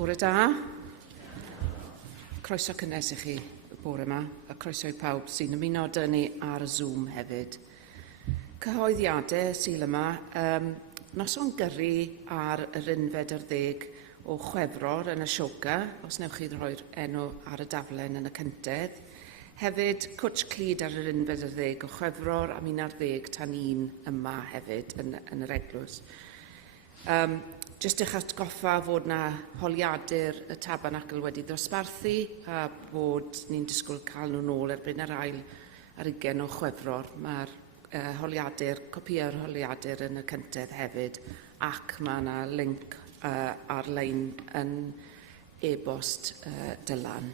Bore da. Croeso gynnes I chi y bore yma, a croeso I pawb sy'n ymuno â ni ar y Zoom hefyd. Cyhoeddiadau sy'n yma, noson gyrru ar yr unfed ar 10 o Chwefror yn y sioga, os newch chi rhoi'r enw ar y daflen yn y cyntedd. Hefyd, cwtch clud ar yr unfed ar 10 o Chwefror am 11 tan 1 yma hefyd yn yr eglwys. Jyst eich atgoffa fod na holiadur y Tabernacl wedi ddosbarthu a bod ni'n disgwyl cael nhw'n ôl erbyn yr ail ar 20 o Chwefror. Mae'r copïau'r holiadur yn y cyntedd hefyd ac mae yna link ar-lein yn e-bost Dylan.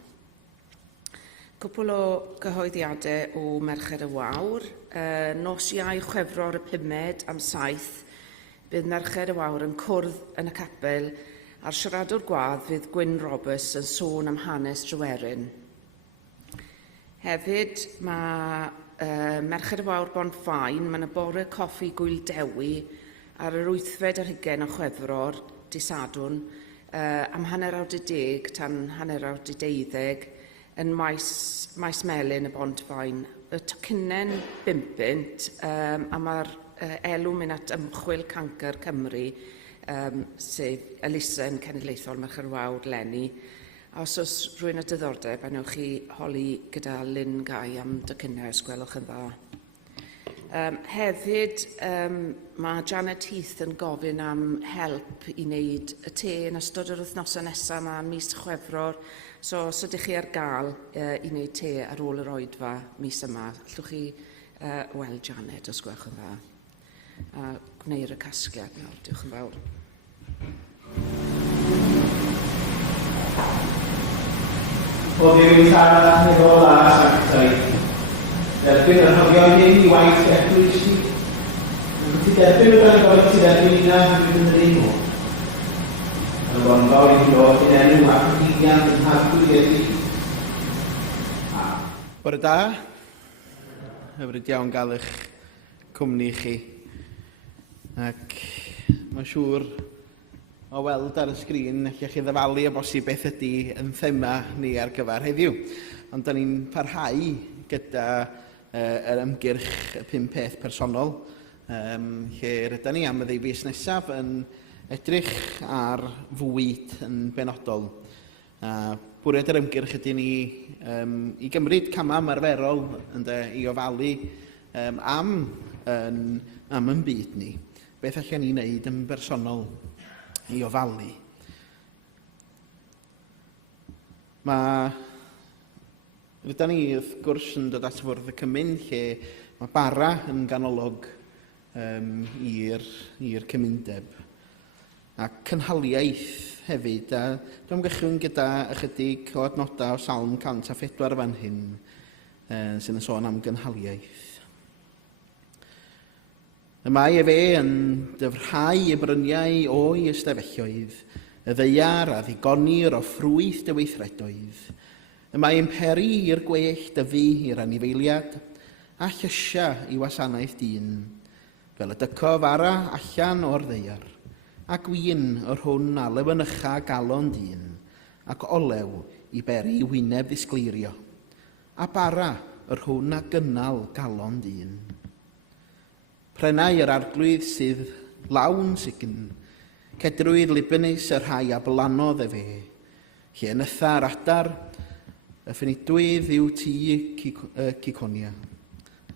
Cwpl o gyhoeddiadau o Merched y Wawr. Nos Iau Chwefror y 5 am 7. Bydd Merched y Wawr yn cwrdd yn y capel a'r siaradwr gwadd fydd Gwyn Roberts yn sôn am hanes Tryweryn. Hefyd mae Merched y Wawr Bont Fain, mae'n y bore coffi gwyl dewi ar yr 8fed ar 20 o Chwefror, dydd Sadwrn, am hanner awr 10 tan hanner awr 12 yn maes melyn y Bont Fain. Y tocynnen 5 a mae'r elw mynd at ymchwil cancer Cymru, sef elusen cenedlaethol Merched y Wawr leni. Os oes rhywun o diddordeb, anewch chi holi gyda Lyn Gai am docynnau os gwelwch yn dda. Hefyd, mae Janet Heath yn gofyn am help I wneud y te yn ystod yr wythnosau nesaf yma mis Chwefror. So, os ydych chi ar gael I wneud te ar ôl yr Oedfa mis yma, allwch chi weld Janet os gwelwch yn dda. A gwneud y casgliad nawr. Diolch yn fawr. O ddewis arall meddwl a sanctaidd. Derbyn yr hofio hyn I waith eglwys I. Ti derbyn o'r gwaith ti derbyn yna fydd yn yr un o. Yn ronfawr i'n dod yn enw ac yn ddigan yn hargwyd edrych. Bore da. Hyfryd iawn gael eich cwmni chi. Ac mae'n siŵr o weld ar y sgrin allwch chi ddyfalu o bosib beth ydy yn thema ni ar gyfer heddiw. Ond da ni'n parhau gyda yr ymgyrch y 5 peth personol, lle rydyn ni am y ddeufis nesaf yn edrych ar fwyd yn benodol. Bwriad yr ymgyrch ydy ni I gymryd camau ymarferol I ofalu am yn byd ni. Beth allan ni'n neud yn bersonol I ofalu. Rydyn ni wrth gwrs yn dod at fwrdd y cymyn lle mae bara yn ganolog i'r cymundeb. A cynhaliaeth hefyd. A dwi'n gychwyn gyda ychydig o adnodau o Salm 104 fan hyn sy'n sôn am gynhaliaeth. Y mae fe yn dyfrhau I bryniau o'i ystafelloedd, y ddeiar a ddigonir o ffrwyth dy weithredoedd. Y mae yn peri i'r gwell dyfu i'r anifeiliad, a llysia I wasanaeth dyn, fel y dycof ara allan o'r ddeiar, a gwyn yr hwn a lewanycha galon dyn, ac olew I beri wyneb ddisgleirio, a bara yr hwn a gynnal galon dyn. Prenau yr arglwydd sydd lawn sygn, cedrwydd Libanus yr rhai a blanodd fe, lle yn ytha'r adar, y ffynidwydd yw tŷ Ciconia.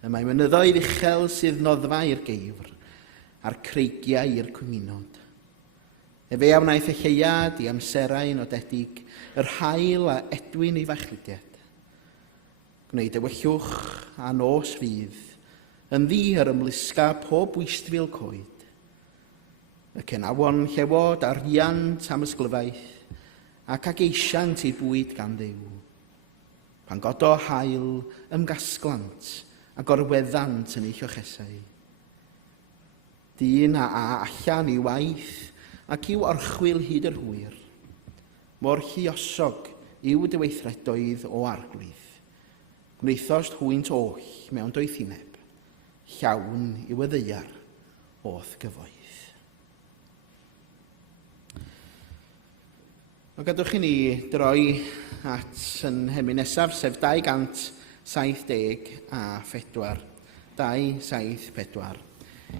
Y mae mynyddoedd uchel sydd noddfa i'r geifr, a'r creigiau i'r cwminod. Fe a wnaeth y lleiad I amserau nodedig, yr hael a edwyn ei fachlidiad. Gwneud y wyllwch a nos fydd, yn ddi ar ymlusga pob wystfil coed. Y cenawon llewod ar riant am ysglyfaeth, ac ag eisiant I bwyd gan Dduw. Pan godo hael ymgasglant a gorweddant yn ei llochesau. Dyn a allan I waith ac i'w orchwil hyd yr hwyr. Mor lluosog yw dy weithredoedd o arglwydd. Gwneithost hwynt oll mewn doethineb. Llawn I weddeiar oth gyfoeth. O gadwch i ni droi at yn hemi nesaf, sef 274. 274.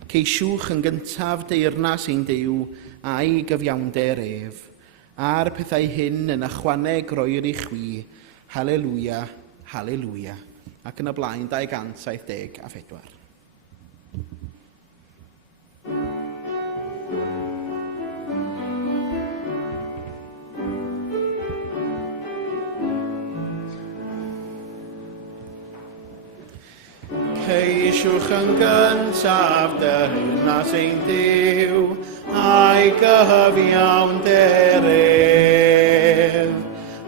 Ceisiwch yn gyntaf deyrnas ein Duw a'i gyfiawnder ef, a'r pethau hyn yn ychwaneg roi'r i chwi. Halleluia, halleluia. Ac yn y blaen 274. Ceisiwch yn gyntaf deyrnas ein Duw a'i gyfiawnder ef,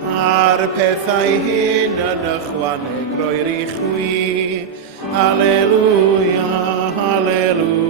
a'r pethau hyn yn ychwaneg roi'r i chwi. Halleluia, halleluia.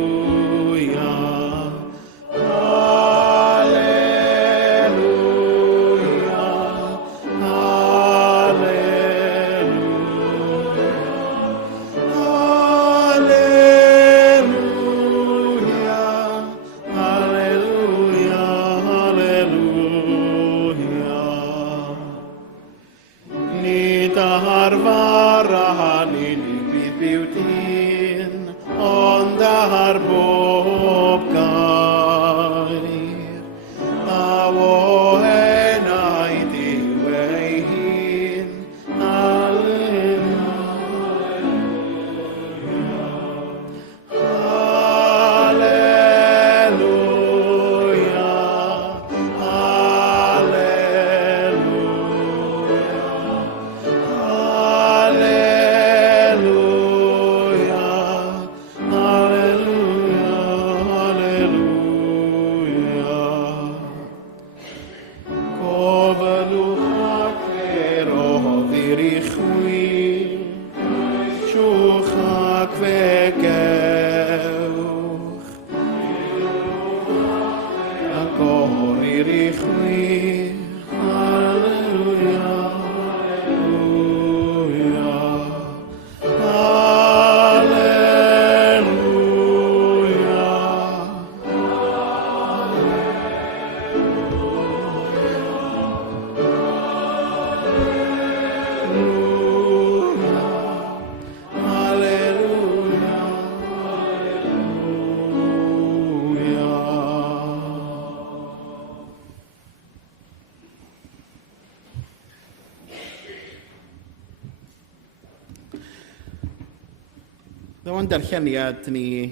Ddawn darlleniad ni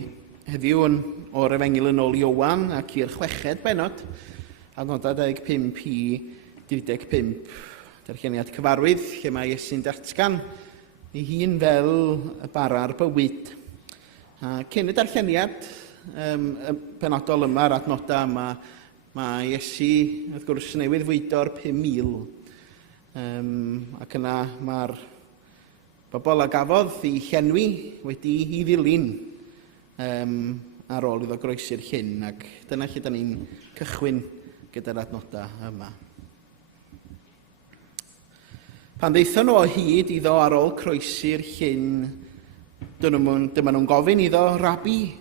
heddiw o'r Efengyl yn ôl Iowan ac i'r 6 bennod, a nodau 25 i 35. Darlleniad cyfarwydd lle mae Iesu'n datgan ei hun fel y bara'r bywyd. A cyn y darlleniad y penodol yma'r adnodau yma, mae Iesu wrth gwrs newydd fwydo'r 5,000. Ac yna mae'r bobl a gafodd i llenwi wedi i ddilyn ar ôl iddo groesi'r llyn, ac dyna lle da ni'n cychwyn gyda'r adnodau yma. Pan ddeithon nhw o hyd iddo ar ôl croesi'r llyn, dyma nhw'n gofyn iddo, Rabi,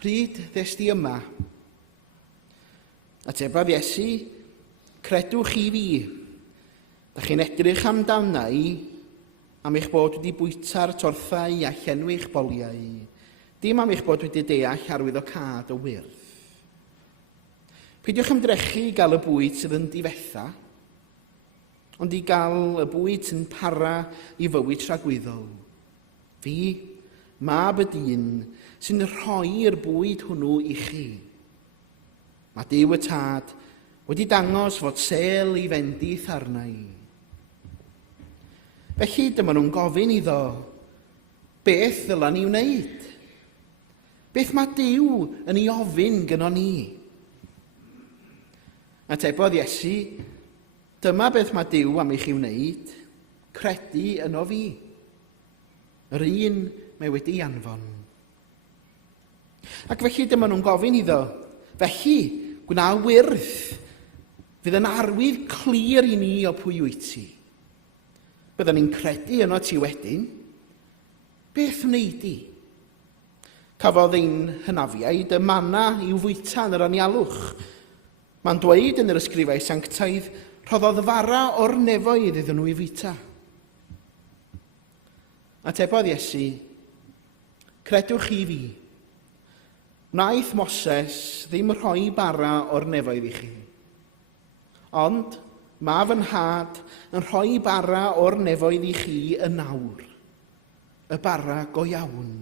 pryd ddes di yma? Atebodd Iesu, credwch i fi, da chi'n edrych amdana i, am eich bod wedi bwyta'r torthau a llenwi eich boliau, dim am eich bod wedi deall arwyddocad o wyrdd. Peidiwch ymdrechu i gael y bwyd sydd yn difetha, ond i gael y bwyd sy'n para i fywyd tragwyddol. Fi, mab y dyn, sy'n rhoi'r bwyd hwnnw i chi. Mae Duw y Tad wedi dangos fod sel i fendith arnau. Felly dyma nhw'n gofyn iddo, beth ddylan ni wneud? Beth mae Duw yn ei ofyn gyno ni? Atebodd Iesu, dyma beth mae Duw am eich i wneud, credu yno fi, yr un mae wedi anfon. Ac felly dyma nhw'n gofyn iddo, felly gwna wyrth, fydd yn arwydd clir i ni o pwy wyt ti. Byddwn ni'n credu yno ti wedyn, beth wneud i? Cafodd ein hynafiaid y manna i'w fwyta yn yr anialwch. Mae'n dweud yn yr ysgrifau sanctaidd, rhoddodd fara o'r nefoedd iddyn nhw i fwyta. Atebodd Iesu, credwch chi fi, wnaeth Moses ddim rhoi bara o'r nefoedd i chi. Ond mae fy nhad yn rhoi bara o'r nefoedd i chi yn nawr, y bara go iawn.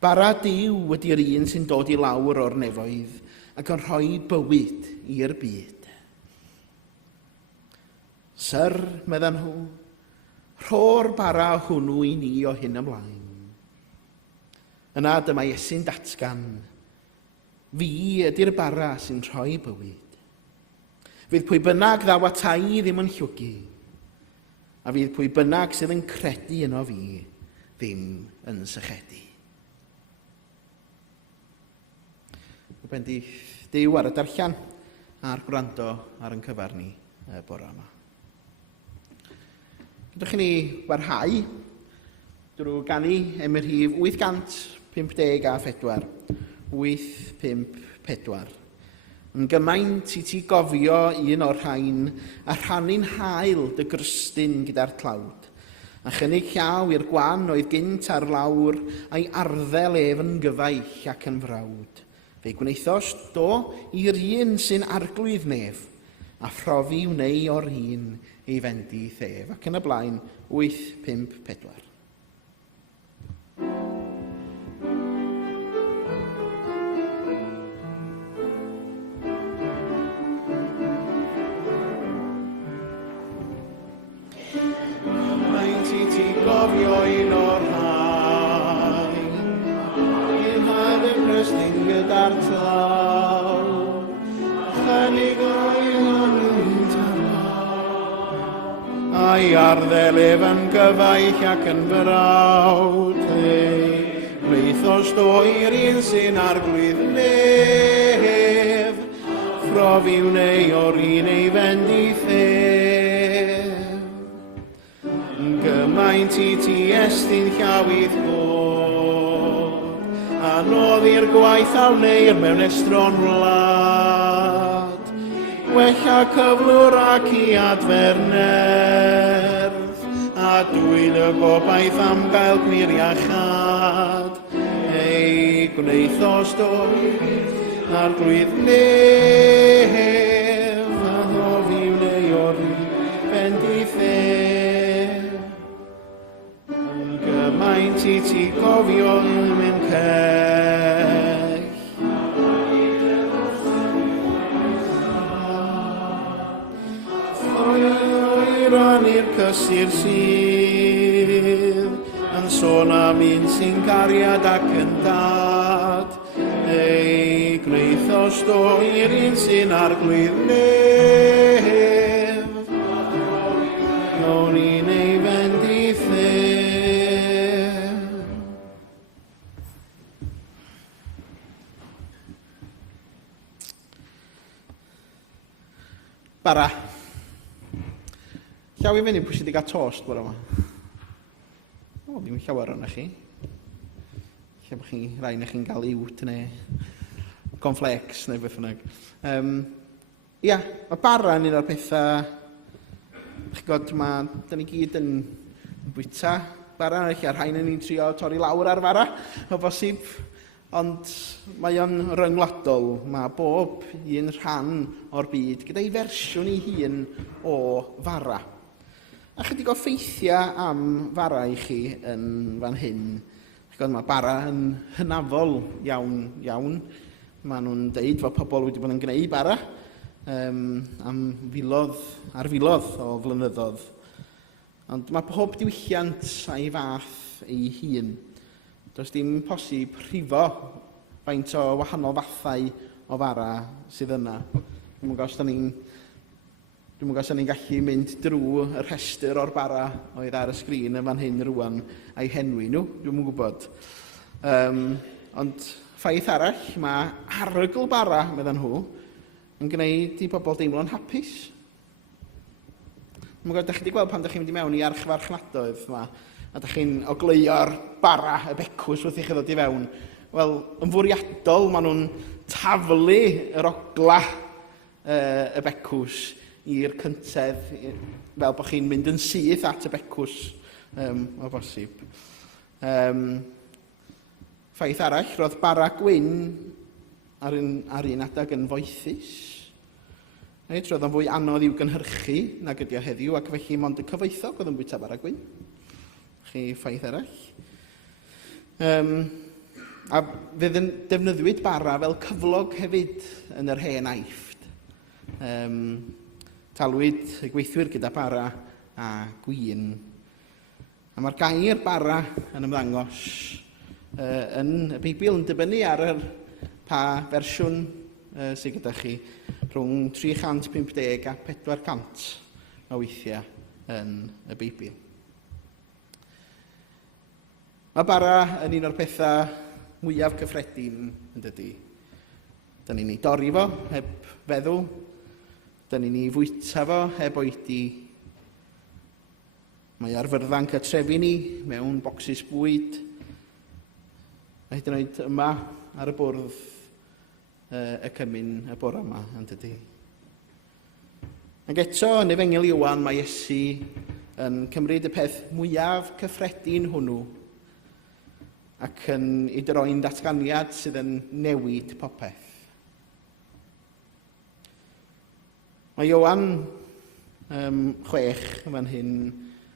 Bara Duw ydy'r un sy'n dod i lawr o'r nefoedd ac yn rhoi bywyd i'r byd. Syr, meddan nhw, rho'r bara hwnnw i ni o hyn ymlaen. Yna dyma Iesu'n datgan, fi ydy'r bara sy'n rhoi bywyd. Fydd pwy bynnag ddaw atai ddim yn llwgu, a fydd pwy bynnag sydd yn credu yno fi ddim yn sychedu. Bendith Duw ar y darllian a'r gwrando ar yn cyfar ni bore yma. Gydwch chi ni warhau drwy ganu rhif 854, 854. Yn gymaint i ti gofio un o'r rhain a rhannu'n hael dy grystyn gyda'r tlawd, a chynnig llaw i'r gwan oedd gynt ar lawr a'i arddel ef yn gyfaill ac yn frawd. Fe gwneithos do i'r un sy'n arglwydd nef, a phrofi wneu o'r un ei fendi thef. Ac yn y blaen, 854. Maent i ti gofio un o'r rhain, i'n hael y crystyn gyda'r tlawd, chynnig o'i hwnnw'n tala, a'i arddel ef yn gyfaill ac yn frawd. Gwneithos do i'r un sy'n arglwydd nef, phrofi wneu o'r un ei fendi thef. Gymaint i ti estyn llawydd god, a nodd i'r gwaith a wneir mewn estron wlad. Wella cyflwr ac i adfer nerth, a dwi'n y gobaith am gael gwir iachad. Ei gwneithos doedd ar glwydd nef, a ddofi wneu o'r fendi thef. Gymaint i ti gofio yn mynd cell, o'i rannu'r cysur sydd yn sôn am un sy'n cariad ac yn dad. Ei gwneithos do i'r un sy'n arglwydd nef, o'n i'n ei fendi thef. Bara. Llaw i fyny pwy sydd wedi cael tost bore yma? O, ddim llawer o'na chi. Lle bod chi, rai na chi'n cael iwt neu cornflakes neu beth bynnag. Ia, mae bara yn un o'r pethau, chi'n gwybod, da ni gyd yn bwyta bara, lle rhain yn ni'n trio torri lawr ar fara, o bosib. Ond mae o'n ryngwladol, mae bob un rhan o'r byd gyda'i fersiwn ei hun o fara. A chydig o ffeithiau am fara i chi yn fan hyn. Mae bara yn hynafol iawn. Maen nhw'n deud fod pobl wedi bod yn gwneud bara am filodd ar filodd o flynyddoedd. Ond mae pob diwylliant a'i fath ei hun. Does dim posib rhifo faint o wahanol fathau o fara sydd yna. Dwi'n gwybod os da ni'n gallu mynd drwy y rhestr o'r bara oedd ar y sgrin yn fan hyn rwan a'i henwi nhw. Dwi'n gwybod. Ond ffaith arall, mae arogl bara, meddan nhw, yn gwneud i bobl deimlo'n hapus. Dwi'n gwybod, da chi wedi gweld pan da chi'n mynd i mewn i archfarchnadoedd yma, a da chi'n ogleuo'r bara, y becws wrth i chi ddod i fewn. Wel, yn fwriadol, maen nhw'n taflu yr ogla y becws i'r cyntedd, fel bod chi'n mynd yn syth at y becws, o bosib. Ffaith arall, roedd bara gwyn ar un adag yn foethus. Roedd o'n fwy anodd i'w gynhyrchu nag ydi o heddiw, ac felly mond y cyfoethog oedd yn bwyta bara gwyn. Chi ffaith arall. A fydd yn defnyddiwyd bara fel cyflog hefyd yn yr hen Aifft. Talwyd y gweithwyr gyda bara a gwyn. A mae'r gair bara yn ymddangos yn y Beibl yn dibynnu ar pa fersiwn sydd gyda chi, rhwng 350 a 400 o weithiau yn y Beibl. Mae bara yn un o'r pethau mwyaf cyffredin yn dydy. Da ni'n ei dorri fo heb feddwl, da ni'n ei fwyta fo heb oedi. Mae ar fyrddang cytrefi ni mewn bocsys bwyd. A hyd yn oed yma ar y bwrdd y cymyn y bore yma yn dydy. Ac eto, yn Efengil Ioan, mae Iesu yn cymryd y peth mwyaf cyffredin hwnnw ac yn ei droi'n datganiad sydd yn newid popeth. Mae Ioan 6 yn fan hyn,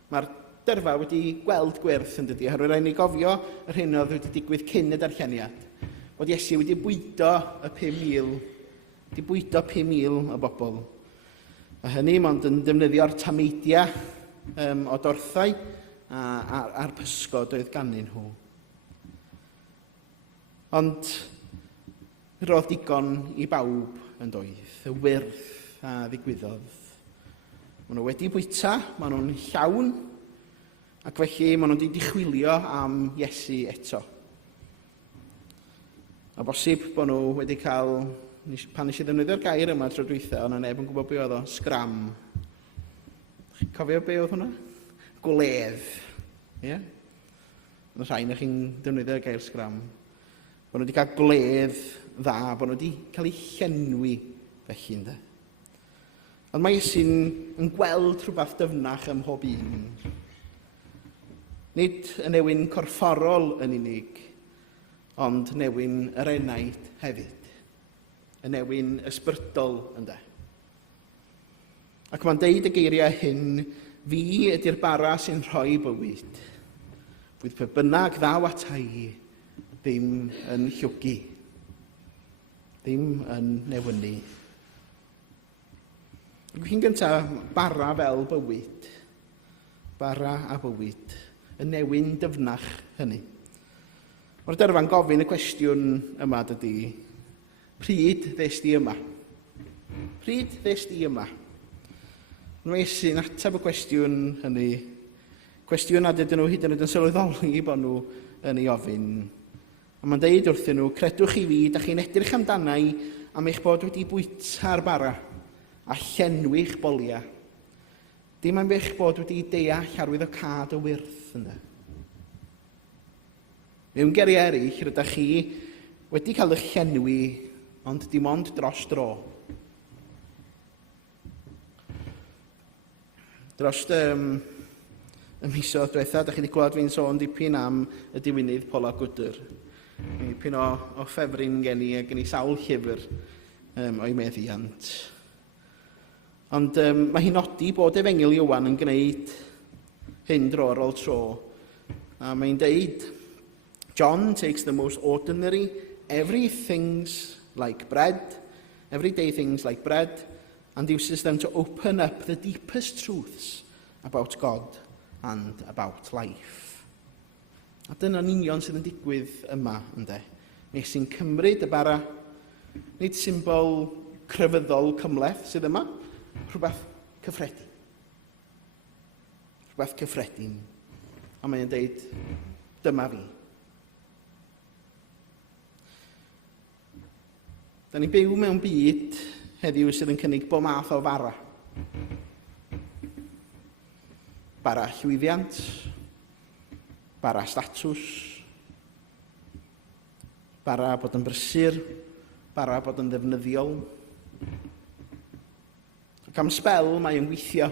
mae'r dyrfa wedi gweld gwyrth yn dydy, oherwydd rhaid ni gofio yr hyn oedd wedi digwydd cyn y darlleniad. Bod Iesu wedi bwydo y 5,000 o bobl. A hynny mond yn defnyddio'r tameidia o dorthau a'r pysgod oedd ganddyn nhw. Ond roedd digon i bawb yn doedd, y wyrth a ddigwyddodd. Maen nhw wedi bwyta, maen nhw'n llawn, ac felly maen nhw wedi dichwilio am Iesu eto. A bosib bod nhw wedi cael, pan nes i ddefnyddio'r gair yma tro dwytha, ond neb yn gwybod be oedd o, sgram. Chi'n cofio be oedd hwnna? Gwledd. Ie? Yn rhain ych chi'n defnyddio'r gair sgram. Bod nhw wedi cael gwledd dda, bod nhw wedi cael eu llenwi felly, ynde. Ond mae Iesu'n gweld rhywbeth dyfnach ym mhob un. Nid y newyn corfforol yn unig, ond newyn yr enaid hefyd. Y newyn ysbrydol, ynde. Ac mae'n deud y geiriau hyn, fi ydy'r bara sy'n rhoi bywyd. Fydd pe bynnag ddaw atai, ddim yn llwgu, ddim yn newynu. Ac chi'n gyntaf, bara fel bywyd. Bara a bywyd. Y newyn dyfnach hynny. Mae'r dyrfa'n gofyn y cwestiwn yma dydy, pryd ddes di yma? Pryd ddes di yma? Mae Iesu'n ateb y cwestiwn hynny, cwestiwn nad ydyn nhw hyd yn oed yn sylweddoli bod nhw yn ei ofyn. A mae'n deud wrthyn nhw, credwch i fi, da chi'n edrych amdanau am eich bod wedi bwyta'r bara a llenwi'ch bolia. Dim am eich bod wedi deall arwyddocâd y wyrth yna. Mewn geriau eraill, rydych chi wedi cael eich llenwi, ond dim ond dros dro. Dros y misoedd diwethaf, ydych chi wedi gweld fi'n sôn dipyn am y diwynydd Pola Gwdr. Dipyn o ffefryn gen i, a gen i sawl llyfr o'i meddiant. Ond mae hi'n nodi bod Efengil Ioan yn gwneud hyn dro ar ôl tro. A mae'n deud, John takes the most ordinary, everyday things like bread, and uses them to open up the deepest truths about God and about life. A dyna'n union sydd yn digwydd yma, ynde. Nes sy'n cymryd y bara, nid symbol crefyddol cymleth sydd yma, rhywbeth cyffredin. Rhywbeth cyffredin. A mae'n deud, dyma fi. Da ni'n byw mewn byd heddiw sydd yn cynnig bob math o fara. Bara llwyddiant, bara statws, bara bod yn brysur, bara bod yn ddefnyddiol. Ac am sbel mae yn weithio.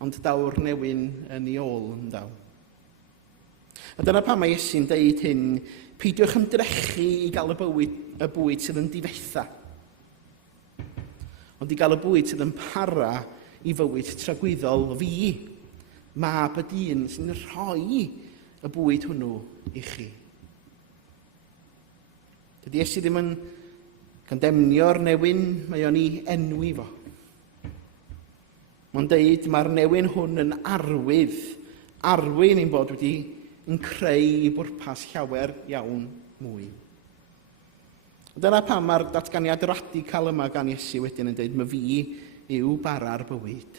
Ond daw'r newyn yn ei ôl yn daw. A dyna pam mae Iesu'n deud hyn, peidiwch ymdrechu i gael y bwyd sydd yn difetha, ond i gael y bwyd sydd yn para i fywyd tragwyddol fi, mab y dyn sy'n rhoi y bwyd hwnnw i chi. Dydy Iesu ddim yn condemnio'r newyn, mae o'n ei enwi fo. Mae'n deud mae'r newyn hwn yn arwyn ein bod wedi yn creu bwrpas llawer iawn mwy. Dyna pam mae'r datganiad radical yma gan Iesu wedyn yn deud, mae fi yw bara'r bywyd.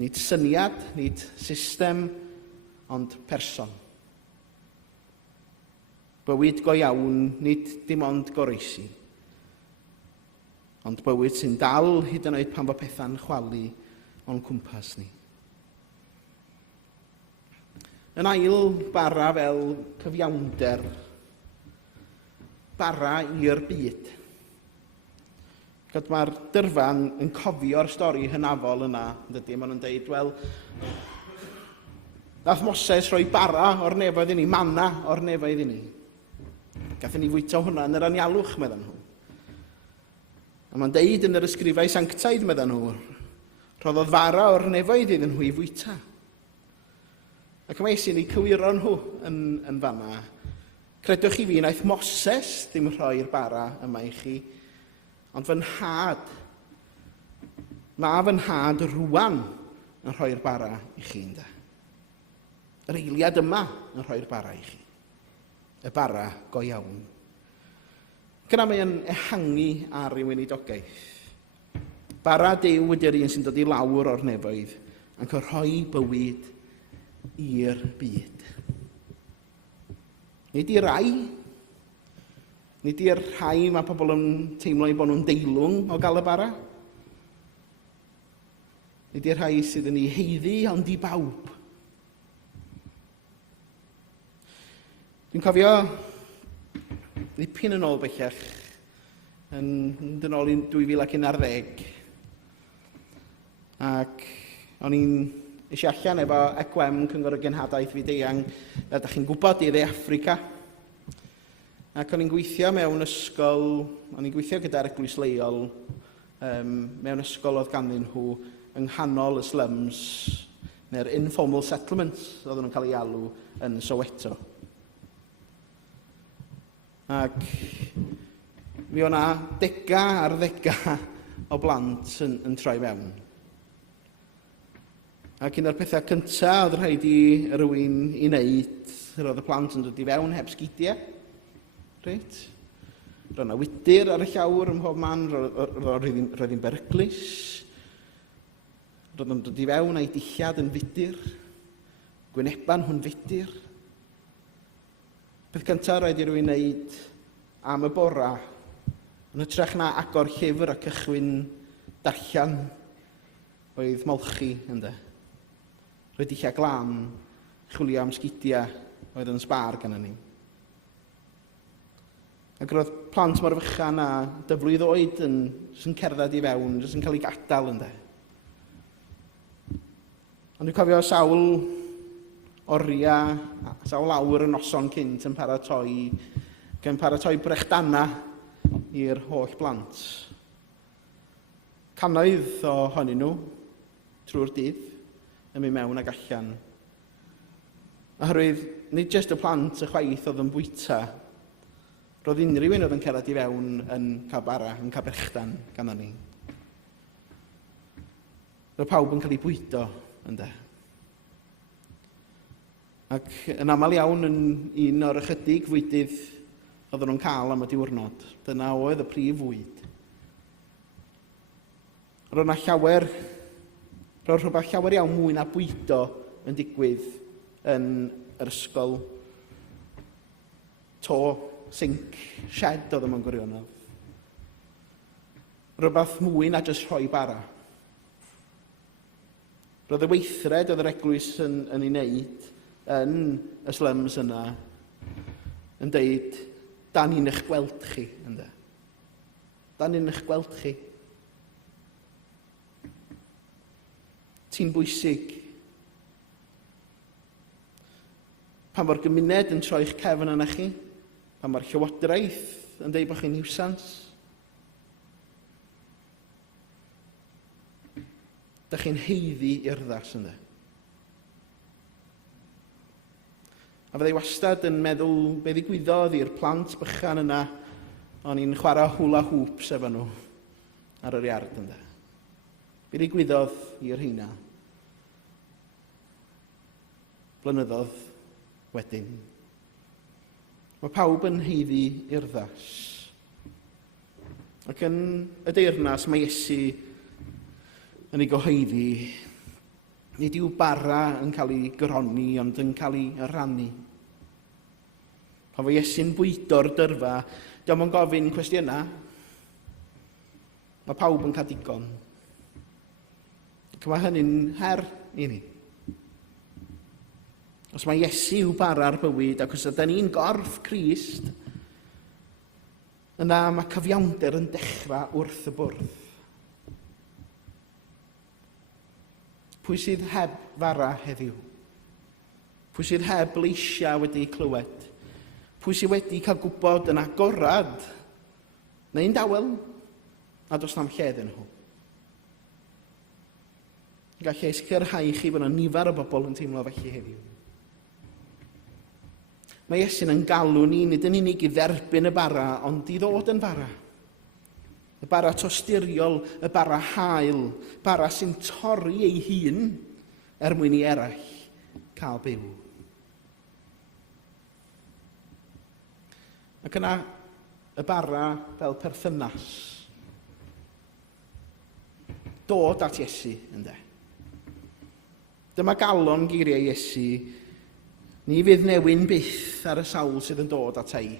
Nid syniad, nid system, ond person. Bywyd go iawn, nid dim ond goroesi. Ond bywyd sy'n dal hyd yn oed pan fo pethau'n chwalu o'n cwmpas ni. Yn ail, bara fel cyfiawnder. Bara i'r byd. Mae'r dyrfa yn cofio'r stori hynafol yna, dydy, maen nhw'n deud, wel, nath Moses roi bara o'r nefoedd i ni, manna o'r nefoedd i ni. Gathen ni fwyta hwnna yn yr anialwch, medden nhw. A mae'n deud yn yr ysgrifau sanctaidd, medden nhw, rhoddodd fara o'r nefoedd iddyn nhw i fwyta. Ac mae Iesu'n ei cywiro nhw yn fanna. Credwch chi fi, naeth Moses ddim rhoi'r bara yma i chi, ond fy nhad, mae fy nhad rwan yn rhoi'r bara i chi, ynde. Yr eiliad yma yn rhoi'r bara i chi. Y bara go iawn. Gyda mae yn ehangu ar ei weinidogaeth. Bara Duw ydy'r un sy'n dod i lawr o'r nefoedd ac yn rhoi bywyd i'r byd. Nid i rai, nid i'r rhai mae pobl yn teimlo i bod nhw'n deilwng o gael y bara. Nid i'r rhai sydd yn ei heiddi, ond i bawb. Dwi'n cofio ddipyn yn ôl bellach, yn ôl i 2011, ac o'n i'n eisiau allan efo ECWM, Cyngor y Genhadaeth Fyd-eang, a da chi'n gwybod i dde Affrica. Ac o'n i'n gweithio mewn ysgol, o'n i'n gweithio gyda'r eglwys leol, mewn ysgol oedd ganddyn nhw yng nghanol y slums, neu'r informal settlements, oedd nhw'n cael ei alw yn Soweto. Ac mi o'na dega ar ddega o blant yn troi fewn. Ac un o'r pethau cyntaf oedd rhaid i rywun i wneud, roedd y plant yn dod i fewn heb sgidiau. Reit? Roedd yna wydyr ar y llawr ym mhob man, roedd hi'n beryglus. Roedd yn dod i fewn a'i dillad yn fudur, gwyneban hwn fudur. Peth cyntaf roedd i rywun wneud am y bora, yn hytrach na agor llyfr a cychwyn darllen oedd molchi, ynde. Roedd dillad glan, chwilio am sgidiau oedd yn sbar gan ni. Ac roedd plant mor fychan a dyflwydd oed yn cerdded i fewn, yn cael ei gadael, ynde. Ond dwi'n cofio sawl oriau, sawl awr y noson cynt yn paratoi brechdana i'r holl blant. Cannoedd ohonyn nhw, trwy'r dydd, yn mynd mewn ag allan. Oherwydd, nid jyst y plant y chwaith oedd yn bwyta, roedd unrhyw un oedd yn cerdded i fewn yn cael bara, yn cael brechdan gan ni. Roedd pawb yn cael ei bwydo, ynde. Ac yn aml iawn yn un o'r ychydig fwydydd oedden nhw'n cael am y diwrnod. Dyna oedd y prif fwyd. Roedd rhywbeth llawer iawn mwy na bwydo yn digwydd yn yr ysgol to, sinc, shed oedd yma'n gwirionedd. Rhywbeth mwy na jyst rhoi bara. Roedd y weithred oedd yr eglwys yn ei wneud yn y slums yna yn deud, da ni'n eich gweld chi, ynde. Da ni'n eich gweld chi. Ti'n bwysig. Pan mae'r gymuned yn troi'ch cefn yna chi, pan mae'r llywodraeth yn dweud bod chi'n niwsans, da chi'n heiddi urddas yna. A fyddai wastad yn meddwl be ddigwyddodd i'r plant bychan yna o'n i'n chwarae hula hoops efo nhw ar yr iard yna. Be ddigwyddodd i'r rheina? Blynyddoedd wedyn. Mae pawb yn heiddi urddas. Ac yn y deyrnas mae Iesu yn ei gyhoeddi, nid yw bara yn cael ei gyroni, ond yn cael ei rannu. Pan mae Iesu'n bwydo'r dyrfa, diolch yn gofyn cwestiynau. Mae pawb yn cael digon. Ac mae hynny'n her i ni. Os mae Iesu yw bara'r bywyd, ac os ydym ni'n gorff Crist, yna mae cyfiawnder yn dechrau wrth y bwrdd. Pwy sydd heb fara heddiw? Pwy sydd heb leisiau wedi clywed? Pwy sydd wedi cael gwybod yn agorad neu'n dawel a does na'm lle iddyn nhw? Gall ei sicrhau chi bod yna nifer o bobl yn teimlo felly heddiw. Mae Iesu'n yn galw ni nid yn unig i dderbyn y bara, ond i ddod yn bara. Y bara tosturiol, y bara hael, bara sy'n torri ei hun mwyn i eraill cael byw. Ac yna y bara fel perthynas. Dod at Iesu, ynde. Dyma galon geiriau Iesu, ni fydd newyn byth ar y sawl sydd yn dod ata i.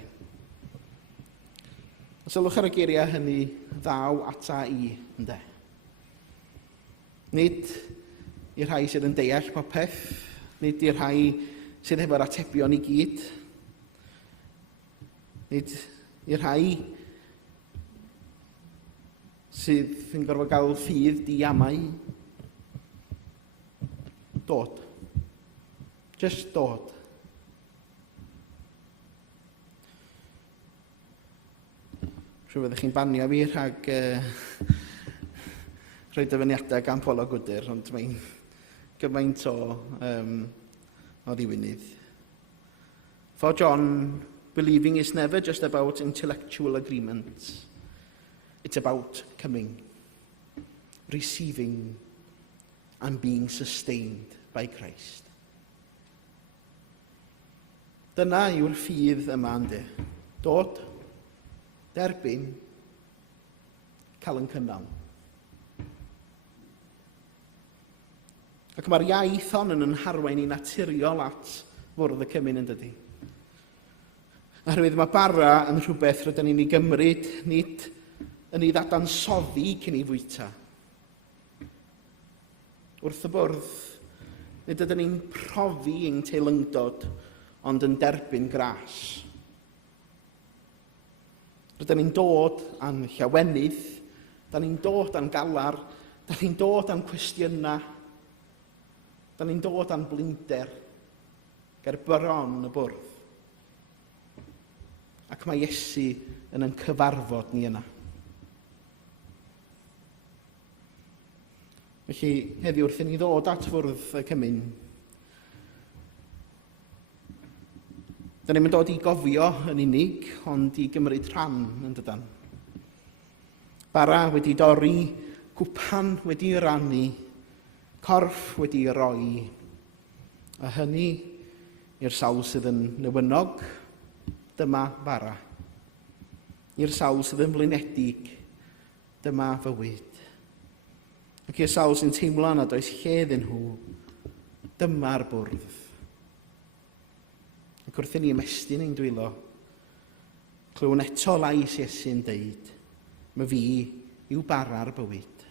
Sylwch ar y geiriau hynny, ddaw ata i, ynde. Nid i'r rhai sydd yn deall popeth, nid i'r rhai sydd efo'r atebion i gyd, nid i'r rhai sydd yn gorfod gael ffydd diamau. Dod. Just dod. Rwy'n fyddwch chi'n banio fi rhag rhoi dyfyniadau gan Polo Gwdyr, ond mae'n gymaint o ddiwynydd. For John, believing is never just about intellectual agreements. It's about coming, receiving, and being sustained by Christ. Dyna yw'r ffydd yma ynde. Dod, derbyn, cael yn cynnal. Ac mae'r iaith hon yn arwain i naturiol at fwrdd y cymyn yn dydy. Oherwydd mae bara yn rhywbeth rydyn ni'n ei gymryd, nid yn ei ddadansoddi cyn ei fwyta. Wrth y bwrdd, nid ydyn ni'n profi ein teilyngdod, ond yn derbyn gras. Rydyn ni'n dod am llawenydd, da ni'n dod am galar, da ni'n dod am cwestiynau, da ni'n dod am blinder, ger bron y bwrdd. Ac mae Iesu yn cyfarfod ni yna. Felly, heddiw wrth i ni ddod at fwrdd y cymyn, da ni'n dod i gofio yn unig, ond i gymryd rhan yn dydan. Bara wedi dorri, cwpan wedi rannu, corff wedi roi, a hynny i'r sawl sydd yn newynog, dyma bara. I'r sawl sydd yn flinedig, dyma fywyd. Ac i'r sawl sy'n teimlo nad oes lle iddyn nhw, dyma'r bwrdd. Ac wrth i ni ymestyn ein dwylo, clyw'n eto lais Iesu'n deud, mae fi yw bara'r bywyd.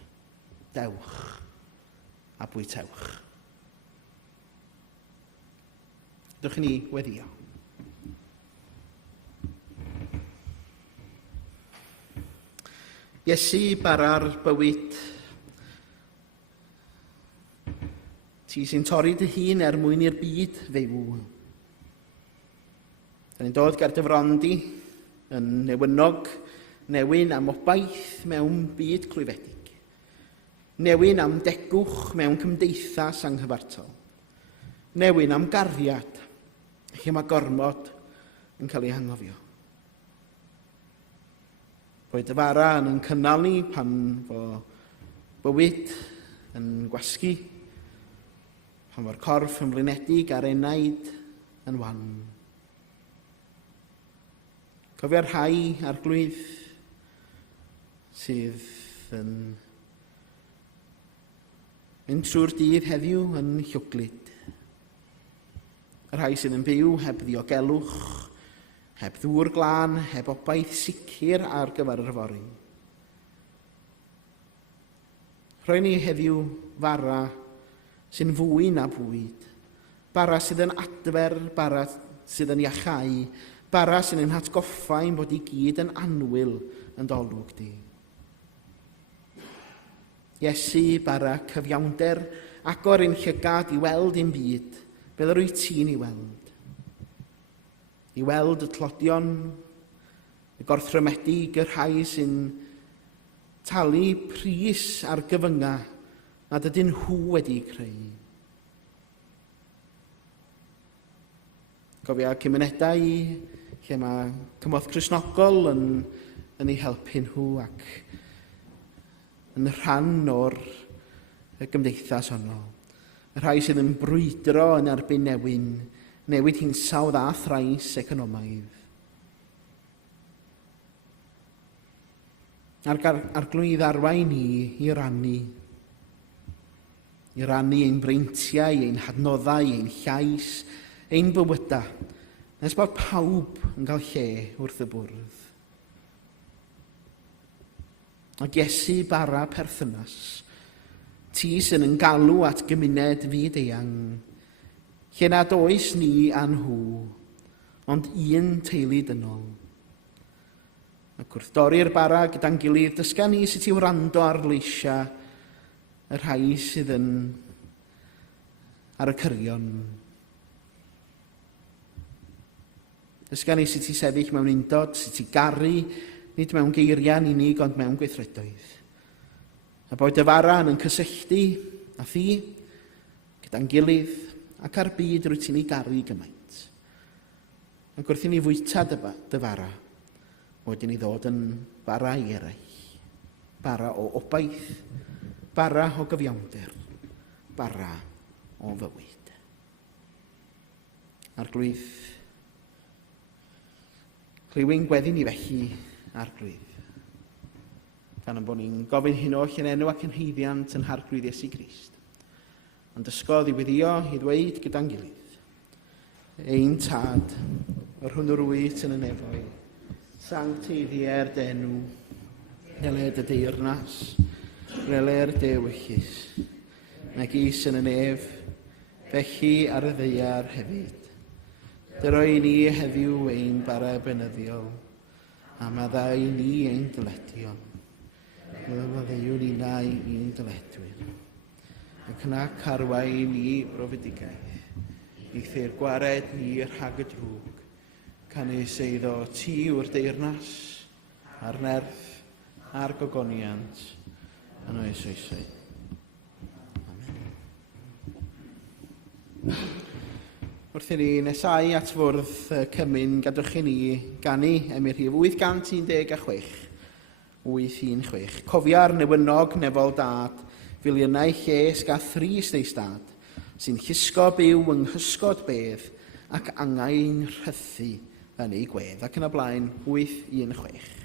Dewch a bwytewch. Dywch ni weddio. Iesu bara'r bywyd. Ti sy'n torri dy hun mwyn i'r byd fyw. Da ni'n dod ger dy frondi yn newynog, newyn am obaith mewn byd clwyfedig. Newyn am degwch mewn cymdeithas anghyfartal. Newyn am gariad, lle mae gormod yn cael ei hanghofio. Roedd Dyfara yn cynnal ni pan fo bywyd yn gwasgu, pan fo'r corff yn flinedig a'r enaid yn wan. Cofio'r rhai arglwydd sydd yn mynd trwy'r dydd heddiw yn llwglyd. Y rhai sydd yn byw heb ddiogelwch, heb ddŵr glân, heb obaith sicr ar gyfer yr yfory. Rwy'n ni heddiw fara sy'n fwy na bwyd, bara sydd yn adfer, bara sydd yn iachau, bara sydd yn hatgoffa'n bod i gyd yn anwyl yn dolwg di. Iesu, bara cyfiawnder, agor ein llygad i weld ein byd, beth yr wyt ti'n i weld. I weld y tlodion, y gorthrymedig, y rhai sy'n talu pris ar gyfynga nad ydyn nhw wedi creu. Cofia cymunedau lle mae cymorth Cristnogol yn ei helpu nhw ac yn rhan o'r gymdeithas honno. Y rhai sydd yn brwydro yn erbyn newid hinsawdd a thrais economaidd. Arglwydd arwain i rannu ein breintiau, ein hadnoddau, ein llais, ein bywydau, nes bod pawb yn cael lle wrth y bwrdd. Ac Iesu bara perthynas, ti sy'n yn galw at gymuned fyd-eang, lle nad oes ni a nhw, ond un teulu dynol. Ac wrth dorri'r bara gyda'n gilydd, dysga ni sut i wrando ar leisia y rhai sydd yn ar y cyrion. Dysga ni sut i sefyll mewn undod, sut i garu, nid mewn geiriau'n unig, ond mewn gweithredoedd. A bod Dyfara yn cysylltu a thi, gyda'n gilydd, ac ar byd rwyt ti'n ei garu gymaint. Ac wrth i ni fwyta Dyfara, wedyn ni ddod yn bara i eraill. Bara o obaith, bara o gyfiawnder, bara o fywyd. Arglwydd, clywyn gweddi ni felly arglwydd. Gan am bod ni'n gofyn hyn oll yn enw ac yn heiddiant yn harglwydd Iesu Grist. Ond dysgodd i weddio i ddweud gyda'n gilydd. Ein tad, yr hwn o'r wyt yn y nefoedd, sancteiddio'r denw, neled y deyrnas, rele'r dewychus, nag is yn y nef, felly ar y ddeiar hefyd. Dyroi ni heddiw ein bara benyddiol, a maddau ni ein dyledion. Maddeuwn ni nai ein dyledwyr. Ac yna carwain ni brofedigaeth, i their gwared ni rhag y drwg, canis eiddo ti yw'r deyrnas, a'r nerth, a'r gogoniant, yn oes oesoedd. Amen. Wrth i ni nesau at fwrdd cymyn gadwch i ni ganu Emyr Rhif 816, 816. Cofia'r newynog nefol dad, filiynau lles ga thris neu stad, sy'n llusgo byw yng nghysgod bedd ac angau'n rhythu yn ei gwedd. Ac yn y blaen, 816.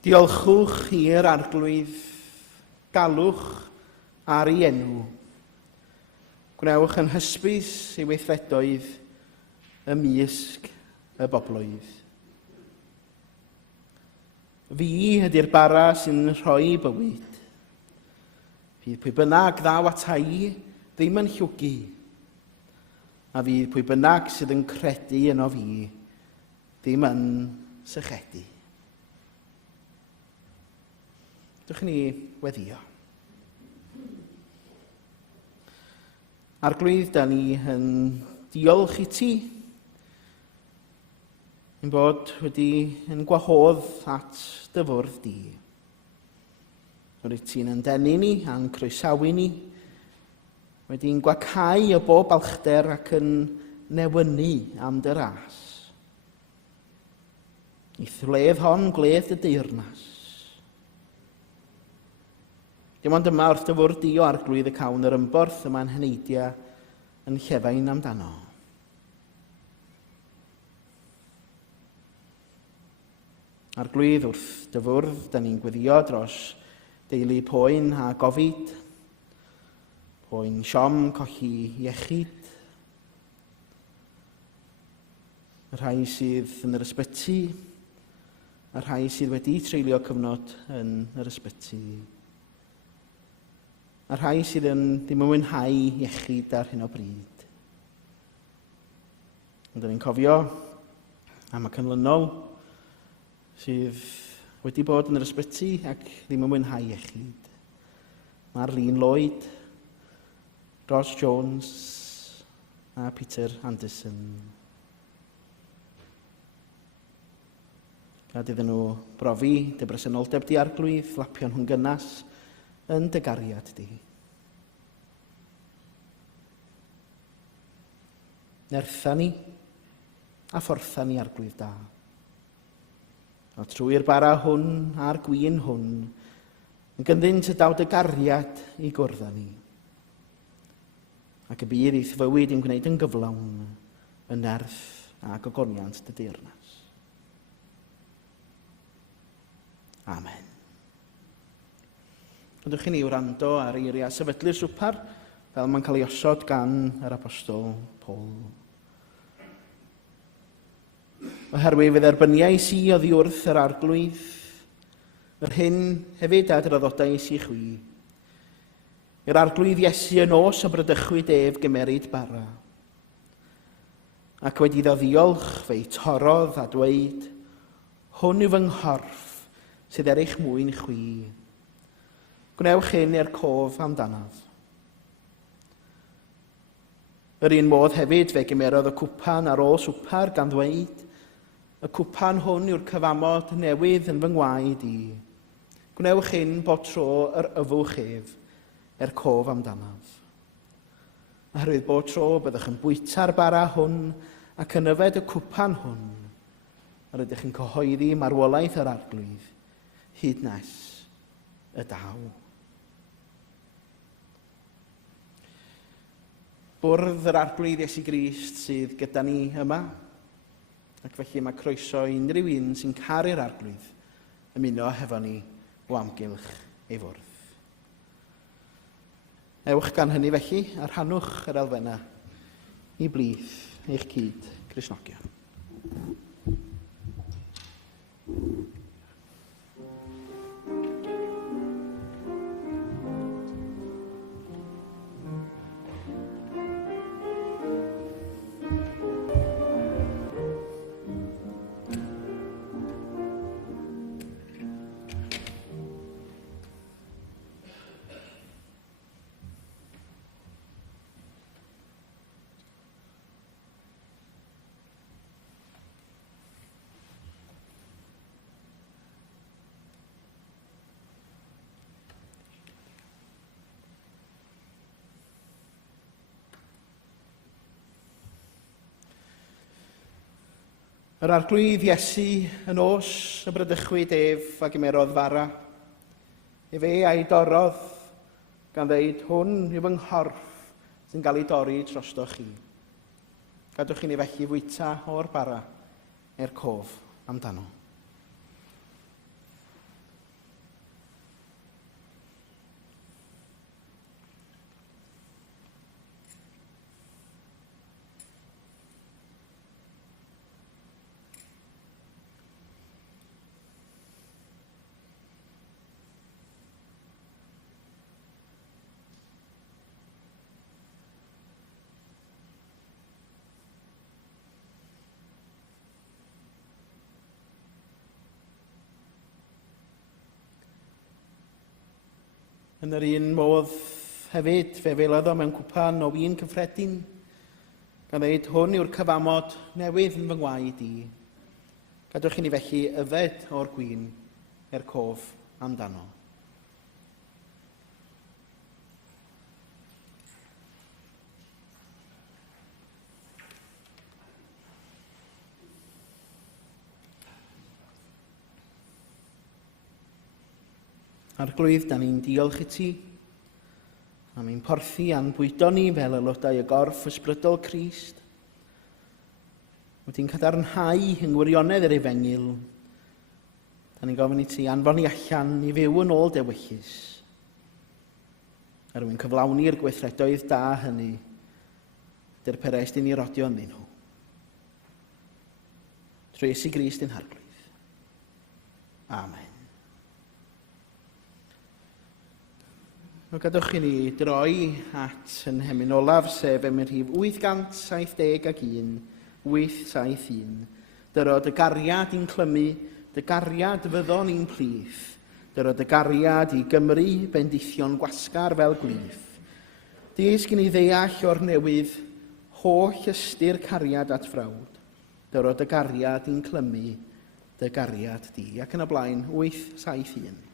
Diolchwch i'r arglwydd, galwch ar ei enw. Gwnewch yn hysbys ei weithredoedd ymysg y boblwydd. Fi ydy'r bara sy'n rhoi bywyd. Fydd pwy bynnag ddaw atai ddim yn llwgu, a fydd pwy bynnag sydd yn credu yno fi ddim yn sychedu. Dewch ni weddio. Arglwydd, da ni yn diolch i ti yn bod wedi yn gwahodd at dy fwrdd di. Rwyt ti'n yn denu ni a'n croesawu ni, wedi'n gwacau o bob balchder ac yn newynu am dy ras. I thledd hon gledd y deyrnas. Dim ond yma wrth dy fwrdd di o arglwydd y cawn yr ymborth yma'n heneidia yn llefain amdano. Arglwydd wrth dy fwrdd, da ni'n gweddio dros deulu poen a gofid, poen siom colli iechyd, y rhai sydd yn yr ysbyty, a rhai sydd wedi treulio cyfnod yn yr ysbyty, a rhai sydd ddim yn mwynhau iechyd ar hyn o bryd. Ond ni'n cofio am y canlynol sydd wedi bod yn yr ysbyty ac ddim yn mwynhau iechyd. Marlene Lloyd, Ross Jones a Peter Anderson. Gad iddyn nhw brofi dy bresenoldeb di arglwydd, lapio nhw'n gynnes yn dy gariad di. Nertha ni a ffortha ni arglwydd da. A trwy'r bara hwn a'r gwyn hwn, yn gynddynt y daw dy gariad i gwrdda ni. Ac y bydd eith fywyd yn gwneud yn gyflawn, yn nerth a gogoniant dy deyrnas. Amen. Ydych chi'n ei wrando ar eiriau sefydlu'r swpar fel mae'n cael ei osod gan yr apostol Paul. Oherwydd fydd erbyniais i oddi wrth yr arglwydd, yr hyn hefyd a draddodais i chwi. Yr arglwydd Iesu yn os o brydychwyd ef gymeryd bara. Ac wedi ddodiolch fe'i torodd a dweud, hwn yw fy nghorff sydd er eich mwyn chwi. Gwnewch hyn i'r cof amdanaf. Yr un modd hefyd fe gymerodd y cwpan ar ôl swpar gan ddweud, y cwpan hwn yw'r cyfamod newydd yn fy ngwaed i. Gwnewch hyn bod tro yr yfwch ef, er cof amdanaf. Oherwydd bod tro byddwch yn bwyta'r bara hwn ac yn yfed y cwpan hwn, ar ydych chi'n cyhoeddi marwolaeth yr arglwydd, hyd nes y daw. Bwrdd yr arglwydd Iesu Grist sydd gyda ni yma, ac felly mae croeso i unrhyw un sy'n caru'r arglwydd ymuno hefo ni o amgylch ei fwrdd. Ewch gan hynny felly a rhannwch yr elfennau i blith eich cyd Cristnogion. Yr arglwydd Iesu yn os y brydychwyd ef a gymerodd fara. Fe a'i dorodd gan ddeud, hwn yw fy nghorff sy'n cael ei dorri drosto chi. Gadwch chi ni felly fwyta o'r bara er cof amdano. Yn yr un modd hefyd, fe felodd o mewn cwpan o win cyffredin, gan ddeud hwn yw'r cyfamod newydd yn fy ngwaed i. Gadwch i ni felly yfed o'r gwin i'r cof amdano. Arglwydd, da ni'n diolch i ti, a mi'n porthi a'n bwydo ni fel aelodau y gorff ysbrydol Crist. Wedi'n cadarnhau yng ngwirionedd yr Efengil, da ni'n gofyn i ti anfon ni allan i fyw yn ôl dewyllus. Er mwyn cyflawni'r gweithredoedd da hynny, dy'r perest i ni rodio ynddyn nhw. Trwy Iesu Grist yn Arglwydd. Amen. Gadwch i ni droi at yn hemyn olaf, sef ym rhif 871, 871. Dyrod y gariad i'n clymu, dy gariad fyddon ni'n plith. Dyrod y gariad i Gymru bendithion gwasgar fel glyf. Dis gyn i ddeall o'r newydd, holl ystyr cariad at frawd. Dyrod y gariad i'n clymu, dy gariad di. Ac yn y blaen, 871.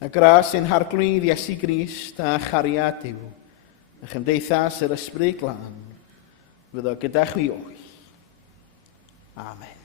A gras ein harglwydd Iesu Grist a chariad Duw, a chymdeithas yr ysbryd glân, fyddo gyda chwi oll. Amen.